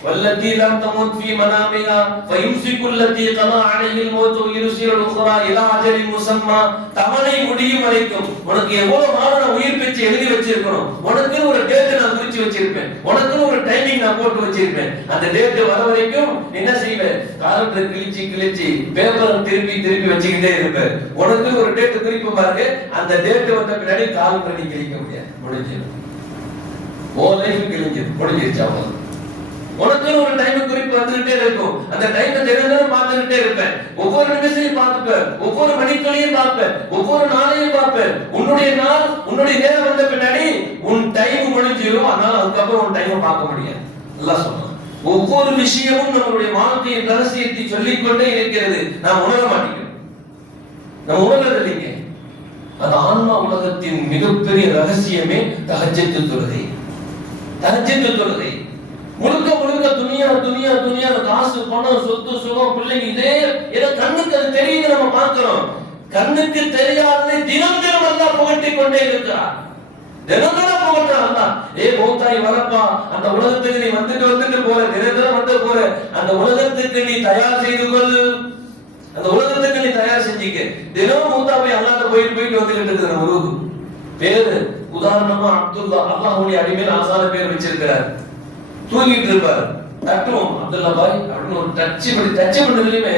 வல்லதி லம் தமுத் ஃபீ மனாமிஹா ஃபயும்சிகு அல்லதி கதா அலைஹில் மௌத் வ யுர்சில் உக்ரா இலா அஜலின் முஸம்மா. தவணை முடியும் வரைக்கும் உனக்கு எவ்வளவு நாள் நான் உயிர் பிச்சை எழுதி வச்சிருக்கணும், உனக்கு ஒரு டேட் நான் குறிச்சு வச்சிருப்பேன், உனக்கு ஒரு டைமிங் நான் போட்டு வச்சிருப்பேன். அந்த டேட் வர வரைக்கும் என்ன செய்வேன், காலத்தை கிழிச்சி கிழிச்சி பேப்பரை திருப்பி திருப்பி வச்சுக்கிட்டே இருப்பேன். உனக்கு ஒரு டேட் குறிப்பு பாருங்க, அந்த டேட் வந்த பின்னாடி காலத்தை நீ கிழிக்க முடியாது, முடிஞ்சிடும். ஓ லைஃப் கிழிஞ்சிடும், முடிஞ்சிருச்சு. அவ்வளவு உனக்கு ஒரு டைம் குறிப்பு வந்துகிட்டே இருக்கும், அந்த டைமை தினம் பார்த்துக்கிட்டே இருப்பேன். ஒவ்வொரு நிமிஷத்தையும் பார்த்துப்பேன், ஒவ்வொரு மணித்துளியும் பார்ப்பேன், ஒவ்வொரு நாளையும் பார்ப்பேன். உன்னுடைய நாள், உன்னுடைய நேரம் வந்த பின்னாடி உன் டைம் முடிஞ்சிடும், அதனால அதுக்கப்புறம் உன் டைமை பார்க்க முடியாது. அல்லாஹ் சொல்றான். ஒவ்வொரு விஷயமும் நம்மளுடைய வாழ்க்கையின் ரகசியத்தை சொல்லிக்கொண்டே இருக்கிறது, நாம் உணர மாட்டேங்கிறோம், நம்ம உணர்றது இல்லைங்க. அந்த ஆன்மா உலகத்தின் மிகப்பெரிய ரகசியமே தஹஜ்ஜுத் தொழுகை. தஹஜ்ஜுத் தொழுகை முழுக்க முழுக்க துனியா துனியா துனியா, காசு பணம் சொத்து சுகம் பிள்ளைங்க, இதே ஏதோ கண்ணுக்கு அது தெரியுது, நம்ம பார்க்கிறோம். கண்ணுக்கு தெரியாததை தினம் தினம் அல்லாஹ் புகட்டிக் கொண்டே இருக்கிறார், தினம் தினம் புகட்டான் அல்லாஹ். மௌத்தாய் வரப்பா, அந்த உலகத்துக்கு நீ வந்துட்டு போற, தினம் தினம் வந்து போற, அந்த உலகத்துக்கு நீ தயார் செய்து கொள், அந்த உலகத்துக்கு நீ தயார் செஞ்சுக்க. தினம் மௌத்தாவை அல்லாஹ் போயிட்டு வந்துகிட்டு இருக்குது. நம்ம உருவு பேரு உதாரணமா அப்துல்லா, அல்லாஹ்வுடைய அடிமையில் ஆசான பேர் வச்சிருக்கிறார். தூங்கிட்டு இருப்பாரு, தட்டுவோம் அப்துல்லா பாய் அப்படின்னு ஒரு டச் பண்ணதுலயுமே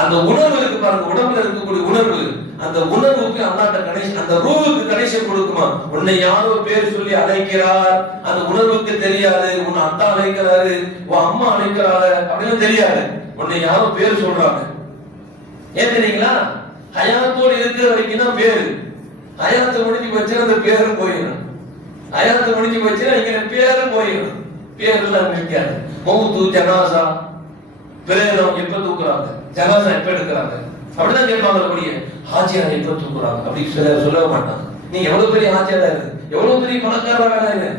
அந்த உணர்வு இருக்கு பாருங்க, உடம்புல இருக்கக்கூடிய உணர்வு, அந்த உணர்வுக்கு அல்லாஹ்ட்ட கனெக்ஷன், அந்த ரூஹுக்கு கனெக்ஷன் கொடுக்குமா. உன்னை யாரோ பேர் சொல்லி அழைக்கிறார், அந்த உணர்வுக்கு தெரியாது. உன்னை அத்தா அழைக்கிறாரு, உன் அம்மா அழைக்கிறாரு அப்படின்னு தெரியாது. உன்னை யாரோ பேர் சொல்றாங்க, ஏன் தெரியுங்களா? ஹயாத்தோடு இருக்கிற வரைக்கும் தான் பேரு. ஹயாத்து முடிஞ்சு போச்சுன்னா அந்த பேரும் போயிடும். ஹயாத்து முடிஞ்சு போச்சுன்னா இங்க பேரும் போயிடும். பேரெல்லாம் நிற்காது. மௌத்து, ஜனாசா, பிரேதம் எப்ப தூக்குறாங்க, ஜனாசா எப்ப எடுக்கிறாங்க அப்படிதான் கேட்பாங்க. அப்படியே ஹாஜியார் எப்ப தூக்குறாங்க அப்படி சொல்ல மாட்டாங்க. நீ எவ்வளவு பெரிய ஹாஜியாரா இருக்கு, எவ்வளவு பெரிய பணக்காரா இருக்கு,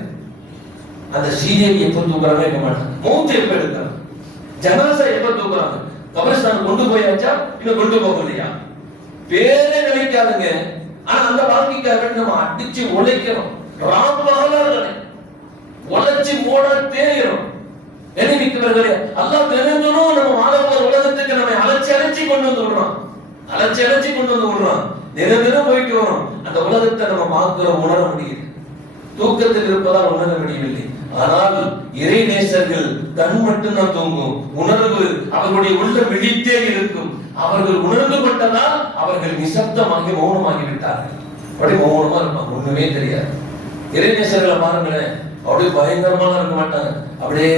அந்த சீதேவி எப்ப தூக்குறாங்க கேட்க மாட்டாங்க. மௌத்து எப்ப எடுக்கிறாங்க, ஜனாசா எப்ப தூக்குறாங்க, கபரிஸ்தான் கொண்டு போயாச்சா இன்னும் கொண்டு போகலையா, பேரே நினைக்காதுங்க. ஆனா அந்த வாழ்க்கைக்காக நம்ம அடிச்சு உழைக்கணும். ராமபாலர்களே உழைச்சி ஓட தேயணும். நினைவிக்கிறவர்களே அல்லாஹ் தெரிஞ்சணும் நம்ம வாழப்போற உலகத்துக்கு நம்ம அழைச்சி கொண்டு வந்து விடுறோம். அழைச்சி கொண்டு வந்து விடுறோம். தினம் போயிட்டு வரோம். அந்த உலகத்தை நம்ம பார்க்கிற உணர முடியுது. தூக்கத்தில் இருப்பதால் உணர முடியவில்லை. ஆனால் இறை நேசர்கள் கண் மட்டும்தான் தூங்கும். உணர்வு அவர்களுடைய உள்ள விழித்தே இருக்கும். அவர்கள் உணர்ந்து கொண்டதால் அவர்கள் நிசப்தமாகி மௌனமாகி விட்டார்கள். அப்படி மௌனமா இருப்பாங்க, ஒண்ணுமே தெரியாது. இறை நேசர்களை பாருங்களேன், அப்படியே பயங்கரமா இருக்க மாட்டாங்க, அப்படியே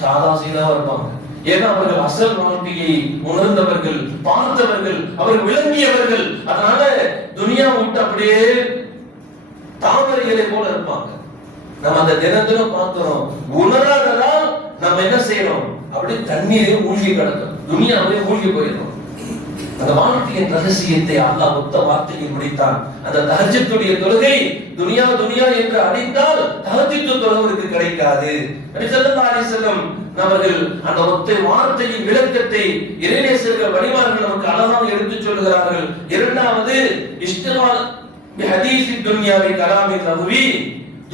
சாதா சீதாவா இருப்பாங்க. ஏன்னா அவர்கள் அசல் வாழ்க்கையை உணர்ந்தவர்கள், பார்த்தவர்கள், அவர்கள் விளங்கியவர்கள். அதனால துனியா விட்டு அப்படியே தாமரைகளை போல இருப்பாங்க. நம்ம அந்த தினத்திலும் பார்க்கிறோம். உணராததால் நம்ம என்ன செய்யறோம், அப்படியே தண்ணீரே மூழ்கி கிடக்கும், துனியாவே மூழ்கி போயிடும். அந்த வாழ்க்கையின் ரகசியத்தை அல்லாஹ் ஒத்த வார்த்தையில் முடித்தான். அந்த தஹஜ்ஜுடைய தொழுகை துனியா என்று அடித்தால் தஹஜ்ஜு தொழுவதற்கு கிடைக்காது. நபி ஸல்லல்லாஹு அலைஹி வஸல்லம் அவர்கள் அந்த ஒத்த வார்த்தையின் விளக்கத்தை இறைநேசர்கள் வழிமார்கள் நமக்கு அழகாக எடுத்துச் சொல்கிறார்கள். இரண்டாவது இஸ்திகால் பி ஹதீஸி துன்யாவி கலாமி லஹவி,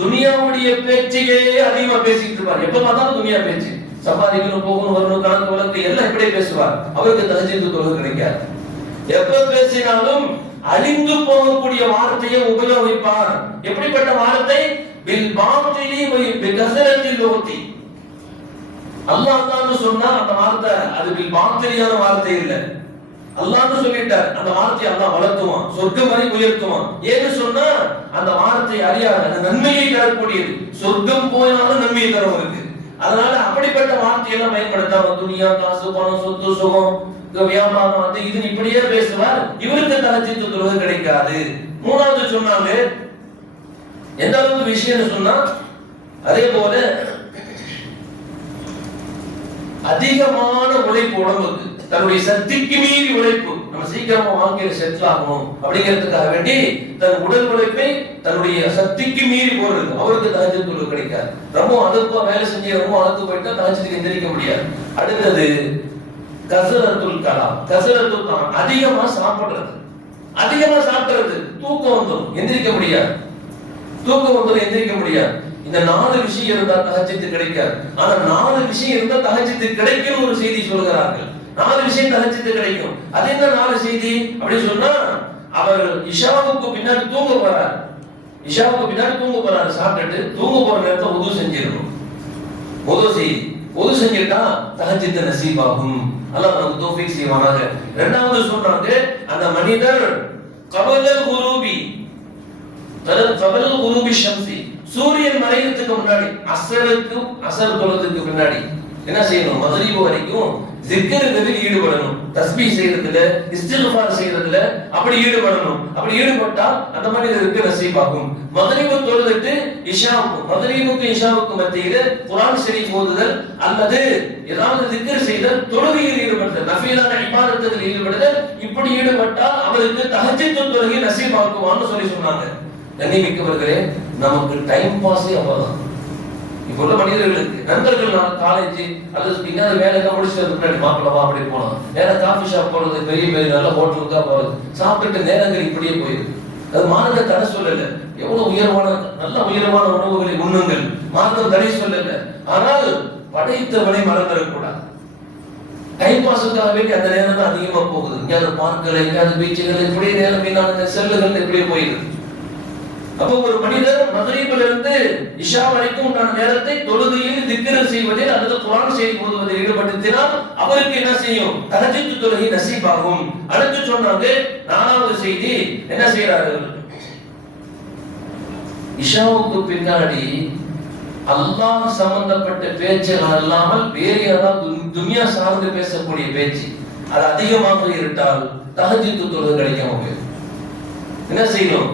துனியாவுடைய பேச்சையே அதிகமா பேசிட்டு இருப்பார். எப்ப பார்த்தாலும் துனியா பேச்சு, சம்பாதிக்கணும், போகணும், வரணும், கணக்கு வழக்கு எல்லாம் இப்படியே பேசுவார். அவருக்கு தஹஜ்ஜு தொழுகை கிடைக்காது. எப்ப பேசினாலும் அழிந்து போகக்கூடிய வார்த்தையை உபயோகிப்பார். எப்படிப்பட்ட வார்த்தை, பில் பாத்திலி பி கஸரத்தில் லோதி. அல்லாஹ்னு சொன்னா அந்த வார்த்தை அது பில் பாத்திலியான வார்த்தை இல்ல. அல்லாஹ்னு சொல்லிட்டார், அந்த வார்த்தையை அல்லாஹ் வளர்த்துவான், சொர்க்கம் வரை உயர்த்துவான். ஏன்னு சொன்னா அந்த வார்த்தை அறியாத அந்த நன்மையை தரக்கூடியது. சொர்க்கம் போயாலும் நன்மையை தரும் இருக்கு. அதனால அப்படிப்பட்ட வார்த்தையெல்லாம் பயன்படுத்தாம துனியா, காசு, பணம், சொத்து, சுகம், வியாபாரம், அது இது இப்படியே பேசுவார். இவருக்கு தஹஜ்ஜுத் தொழுகை கிடைக்காது. மூணாவது சொன்னாங்க, எந்த அளவுக்கு விஷயம் சொன்னா, அதே போல அதிகமான உழைப்பு உடம்புக்கு, தன்னுடைய சக்திக்கு மீறி உழைப்பு, நம்ம சீக்கிரமா வாழ்க்கையில செட்டில் ஆகணும் அப்படிங்கிறதுக்காக வேண்டி தன் உடல் உழைப்பை தன்னுடைய சக்திக்கு மீறி போறது, அவருக்கு தஹஜ்ஜுத் தொழுகை கிடைக்காது. ரொம்ப அதுப்பா வேலை செஞ்சு ரொம்ப அழுத்து போயிட்டா தஹஜ்ஜுக்கு எந்திரிக்க முடியாது. அடுத்தது கஸரத்துல் கலாம், கஸரத்துல் கலாம், அதிகமா சாப்பிடுறது, அதிகமா சாப்பிடுறது, தூக்கம் வந்துடும், எந்திரிக்க முடியாது, தூக்கம் வந்துடும், எந்திரிக்க முடியாது. இந்த 4 விஷயம் இருந்தா தஹஜ்ஜுத் கிடைக்காது. ஆனா 4 விஷயம் இருந்தா தஹஜ்ஜுத் கிடைக்கும் ஒரு செய்தி சொல்கிறார்கள். 4 விஷயம் தஹஜ்ஜுத் கிடைக்கும். அது என்ன 4 செய்தி அப்படி சொன்னா, அவர் இஷாவுக்கு பின்னாடி தூங்க போறார். இஷாவுக்கு பின்னாடி தூங்க போறாரு. சாப்பிட்டுட்டு தூங்க போற நேரத்துல உது செஞ்சிடணும். உது செய்தி, உது செஞ்சிட்டா தஹஜ்ஜுத் நசீபாகும். அல்லாஹ் நமக்கு தௌஃபீக் செய்வானாக. இரண்டாவது சொல்றாங்க, அந்த மனிதர் கபலல் குரூபி, கபலல் குரூபி ஷம்சி, சூரியன் மறையறதுக்கு முன்னாடி, அசர் தொழுதுக்கு பின்னாடி என்ன செய்யணும், மக்ரிப் வரைக்கும் ஜிக்ருகளில் ஈடுபடணும். தஸ்பீஹ் செய்யறதுல, இஸ்திக்ஃபார் செய்யறதுல அப்படி ஈடுபடணும். அப்படி ஈடுபட்டா அந்த மனிதருக்கு நசீபாகும். மக்ரிப் தொழுதுட்டு மக்ரிபுக்கு இஷாவுக்கு மத்தியில குர்ஆன் ஷரீஃப் ஓதுதல் அல்லது ஏதாவது திக்ர் செய்தல், தொழுகையில் ஈடுபடுதல், நஃபிலான இபாதத்துகளில் ஈடுபடுதல், இப்படி ஈடுபட்டா அவருக்கு தஹஜ்ஜுத் தொழுகை நசீபாக்குவான்னு சொல்லி சொன்னாங்க. கண்ணியமிக்கவர்களே, நமக்கு டைம் பாஸே அவ்வளவுதான். இப்போ உள்ள மனிதர்களுக்கு நண்பர்கள் காலேஜ் அல்லது பின்னாடி வேலைக்கு முடிச்சு முன்னாடி மாப்பிளவா அப்படி போனோம், வேற காஃபி ஷாப் போறது, பெரிய பெரிய நல்ல ஹோட்டலுக்கா போறது, சாப்பிட்டுட்டு நேரங்கள் இப்படியே போயிருக்கு. அது மார்க்க தடை சொல்லல, எவ்வளவு உயர்வான நல்ல உயர்வான உணவுகளை உண்ணுங்கள், மார்க்கம் தடை சொல்லல. ஆனால் படைத்தவனை மறந்துடக்கூடாது. டைம் பாஸுக்காக வேண்டி அந்த நேரம் தான் அதிகமா போகுது. எங்கேயாவது பார்க்கல, எங்கேயாவது பீச்சுகள், இப்படியே நேரம் மீனான செல்லுகள் இப்படியே போயிருக்கு. அப்போ ஒரு மனிதர் மக்ரிபில் இருந்து இஷா வரைக்கும் உண்டான நேரத்தை தொழுகையில் திக்ர் செய்வதில் அல்லது குர்ஆன் ஷரீஃப் ஓதுவதில் ஈடுபடுத்தினால் அவருக்கு என்ன செய்யும், தஹஜ்ஜுத் தொழுகை நசீபாகும். அடுத்து சொன்னாங்க, 4வது செய்தி என்ன செய்யறார்கள், இஷாவுக்கு பின்னாடி அல்லாஹ் சம்பந்தப்பட்ட பேச்சுகள் அல்லாமல் வேறு ஏதாவது துன்யா சார்ந்து பேசக்கூடிய பேச்சு, அது அதிகமாக இருந்தால் தஹஜ்ஜுத் தொழுகை கிடைக்காம போயிடும். என்ன செய்யணும்?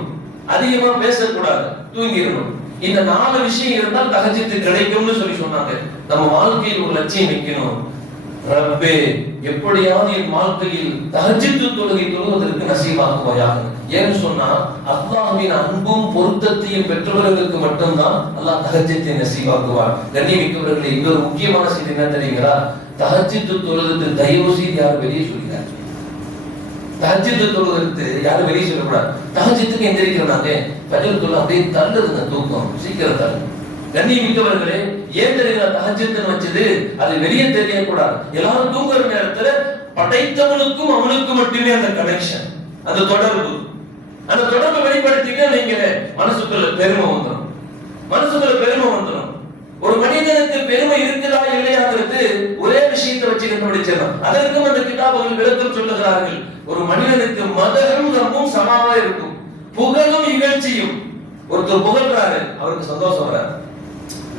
அதிகமா பேசக்கூடாது, தூங்கிடணும். இந்த 4 விஷயம் இருந்தால் தஹஜ்ஜுத் கிடைக்கும்னு சொல்லி சொன்னாங்க. நம்ம வாழ்க்கையில் ஒரு லட்சியம் வைக்கணும். ரப்பே, எப்படியாவது என் வாழ்க்கையில் தஹஜ்ஜுத் தொழுகை தொழுவதற்கு நசீபாக்குவாயாக. ஏன்னு சொன்னா அல்லாஹ்வின் அன்பும் பொருத்தத்தையும் பெற்றவர்களுக்கு மட்டும்தான் அல்லாஹ் தஹஜ்ஜுத்தை நசீபாக்குவார். கண்ணியமிக்கவர்களே, இன்னொரு முக்கியமான செய்தி என்ன தெரியுங்களா? தஹஜ்ஜுத் தொழுது தயவு செய்து யாரும் வெளியே சொல்லிடாங்க. தஹஜ்ஜுத் தொழுது யாரும் வெளியே சொல்லக்கூடாது. தஹஜ்ஜுத்துக்கு எந்திரிக்கிறாங்க, ஃபஜ்ர் தொழு அப்படியே தள்ளுதுங்க, தூக்கம் சீக்கிரம் தள்ளு. கண்ணியமிக்கவர்களே, ஏன் தெரியுங்களா தஹஜ்ஜுத் வச்சது? அது வெளியே தெரியக்கூடாது. எல்லாரும் தூங்குற நேரத்துல படைத்தவனுக்கும் அவனுக்கு மட்டுமே அந்த கனெக்ஷன், அந்த தொடர்பு. அந்த தொடர்பை வெளிப்படுத்திக்க நீங்க மனசுக்குள்ள பெருமை வந்துடும். மனசுக்குள்ள பெருமை வந்துடும். ஒரு மனிதனுக்கு பெருமை இருக்குதா இல்லையாங்கிறது ஒரே விஷயத்தை வச்சு கண்டுபிடிச்சிடலாம். அதற்கும் அந்த கிதாபுகள் விளக்கம் சொல்லுகிறார்கள். ஒரு மனிதனுக்கு மதகும் ரப்பும் சமாவா இருக்கும், புகழும் இகழ்ச்சியும். ஒருத்தர் புகழ்றாரு, அவருக்கு சந்தோஷம் வராது.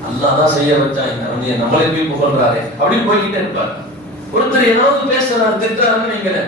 அல்லாஹ் தான் செய்ய வச்சான், நம்மளே போய் புகழ்றாரு அப்படின்னு போய்கிட்டே இருப்பார். ஒருத்தர் ஏதாவது பேசுறாரு, திட்டுறாருன்னு நீங்களே,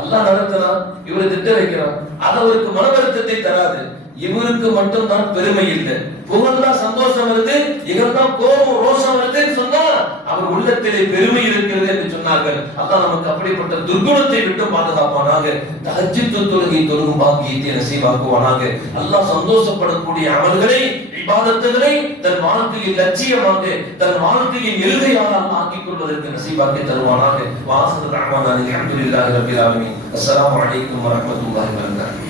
அல்லாஹ் நடத்துறான், இவரை திட்ட வைக்கிறான், அது அவருக்கு மன வருத்தத்தை தராது. இவருக்கு மட்டும்தான் பெருமை இல்லை. புகழ்ந்தா சந்தோஷம் வருது, இகழ்ந்தா கோபம் ரோஷம் வருதுன்னு சொன்னா அவர் உள்ளத்திலே பெருமை இருக்கிறது என்று சொன்னார்கள். அல்லாஹ் நமக்கு அப்படிப்பட்ட துர்குணத்தை விட்டு பாதுகாப்பானாக. தஹஜ்ஜுத் தொழுகை தொழுகும் பாக்கியத்தை நசீபாக்குவானாக. அல்லாஹ் சந்தோஷப்படக்கூடிய அமல்களை, இபாதத்துகளை தன் வாழ்க்கையில் லட்சியமாக, தன் வாழ்க்கையின் எல்கையாக ஆக்கிக் கொள்வதற்கு நசீபாக்கி தருவானாக. வாசல் ரஹ்மான் அல்ஹம்துலில்லாஹி ரப்பில் ஆலமீன். அஸ்ஸலாமு அலைக்கும் வரஹ்மத்துல்லாஹி வபரகாத்துஹு.